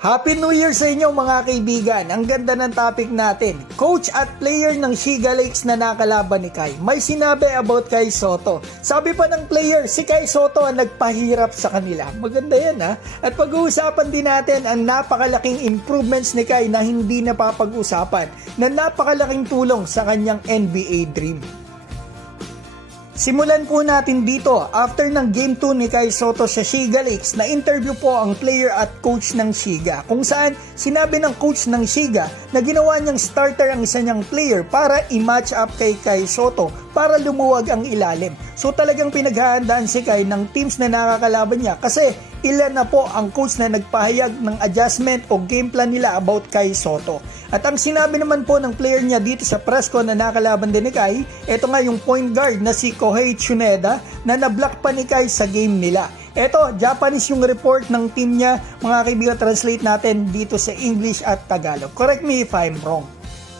Happy New Year sa inyo mga kaibigan. Ang ganda ng topic natin. Coach at player ng Shiga Lakes na nakalaban ni Kai. May sinabi about Kai Sotto. Sabi pa ng player, si Kai Sotto ang nagpahirap sa kanila. Maganda yan ha. At pag-uusapan din natin ang napakalaking improvements ni Kai na hindi napapag-usapan, na napakalaking tulong sa kanyang NBA dream. Simulan po natin dito. After ng Game 2 ni Kai Sotto sa Shiga Lakes, na-interview po ang player at coach ng Shiga, kung saan sinabi ng coach ng Shiga na ginawa niyang starter ang isa niyang player para i-match up kay Kai Sotto para lumuwag ang ilalim. So talagang pinaghahandaan si Kai ng teams na nakakalaban niya kasi ilan na po ang coach na nagpahayag ng adjustment o game plan nila about Kai Sotto. At ang sinabi naman po ng player niya dito sa press con na nakalaban din ni Kai, ito nga yung point guard na si Kohei Tsuneda na na-block pa ni Kai sa game nila. Ito, Japanese yung report ng team niya. Mga kaibigan, translate natin dito sa English at Tagalog. Correct me if I'm wrong.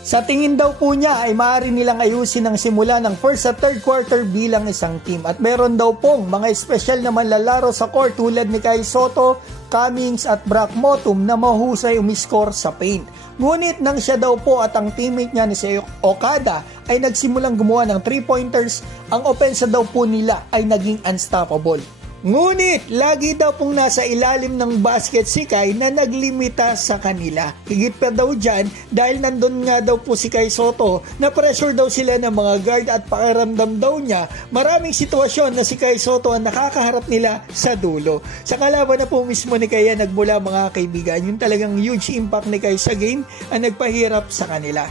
Sa tingin daw po niya ay maaari nilang ayusin ang simula ng first at third quarter bilang isang team. At meron daw pong mga espesyal na manlalaro sa court tulad ni Kai Sotto, Cummings at Brock Motum na mahusay umiscore sa paint. Ngunit nang siya daw po at ang teammate niya ni si Okada ay nagsimulang gumawa ng 3-pointers, ang opensa daw po nila ay naging unstoppable. Ngunit, lagi daw pong nasa ilalim ng basket si Kai na naglimita sa kanila. Higit pa daw dyan dahil nandun nga daw po si Kai Sotto na pressure daw sila ng mga guard at pakiramdam daw niya maraming sitwasyon na si Kai Sotto ang nakakaharap nila sa dulo. Sa kalaban na po mismo ni Kai nagmula mga kaibigan, yung talagang huge impact ni Kai sa game ang nagpahirap sa kanila.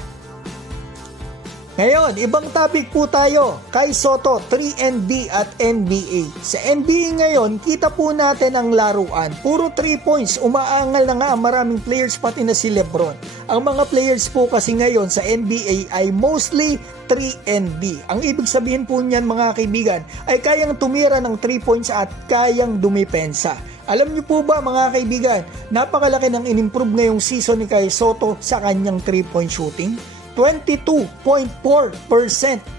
Ngayon, ibang topic po tayo. Kai Sotto, 3&D at NBA. Sa NBA ngayon, kita po natin ang laruan. Puro 3 points. Umaangal na nga ang maraming players pati na si LeBron. Ang mga players po kasi ngayon sa NBA ay mostly 3&D. Ang ibig sabihin po niyan mga kaibigan ay kayang tumira ng 3 points at kayang dumipensa. Alam niyo po ba mga kaibigan, napakalaki ng in-improve ngayong season ni Kai Sotto sa kanyang 3-point shooting. 22.4%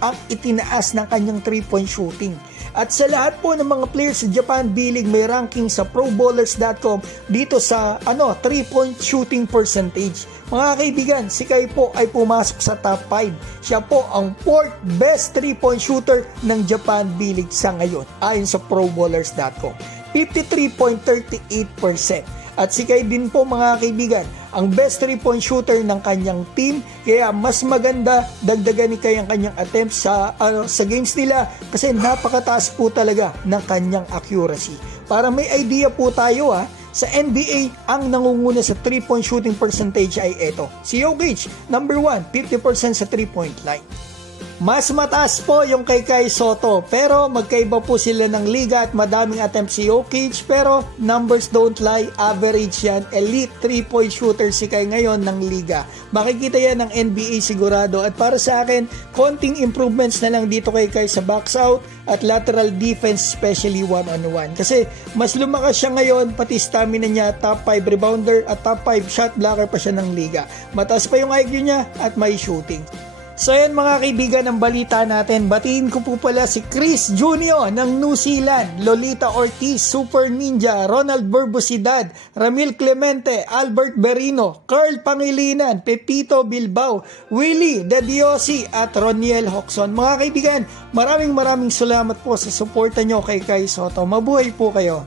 ang itinaas ng kanyang 3-point shooting. At sa lahat po ng mga players sa Japan B-League, may ranking sa ProBowlers.com dito sa 3-point shooting percentage. Mga kaibigan, si Kai po ay pumasok sa top 5. Siya po ang 4th best 3-point shooter ng Japan B-League sa ngayon ayon sa ProBowlers.com. 53.38%. At si Kai din po mga kaibigan, ang best 3-point shooter ng kanyang team. Kaya mas maganda dagdagan ni Kai ang kanyang attempts sa games nila kasi napakataas po talaga ng kanyang accuracy. Para may idea po tayo sa NBA, ang nangunguna sa 3-point shooting percentage ay ito. Si Jokic, number 1, 50% sa 3-point line. Mas mataas po yung kay Kai Sotto pero magkaiba po sila ng liga at madaming attempts si Jokic pero numbers don't lie, average yan, elite 3-point shooter si Kai ngayon ng liga. Makikita yan ng NBA sigurado at para sa akin, konting improvements na lang dito kay Kai sa box out at lateral defense especially one-on-one kasi mas lumakas siya ngayon pati stamina niya, top 5 rebounder at top 5 shot blocker pa siya ng liga. Mataas pa yung IQ niya at may shooting. So yan mga kaibigan ang balita natin. Batiin ko po pala si Chris Jr. ng New Zealand, Lolita Ortiz, Super Ninja, Ronald Burbusidad, Ramil Clemente, Albert Berino, Carl Pangilinan, Pepito Bilbao, Willie Dadiosi at Roniel Hoxon. Mga kaibigan, maraming salamat po sa suporta nyo kay Kai Sotto. Mabuhay po kayo.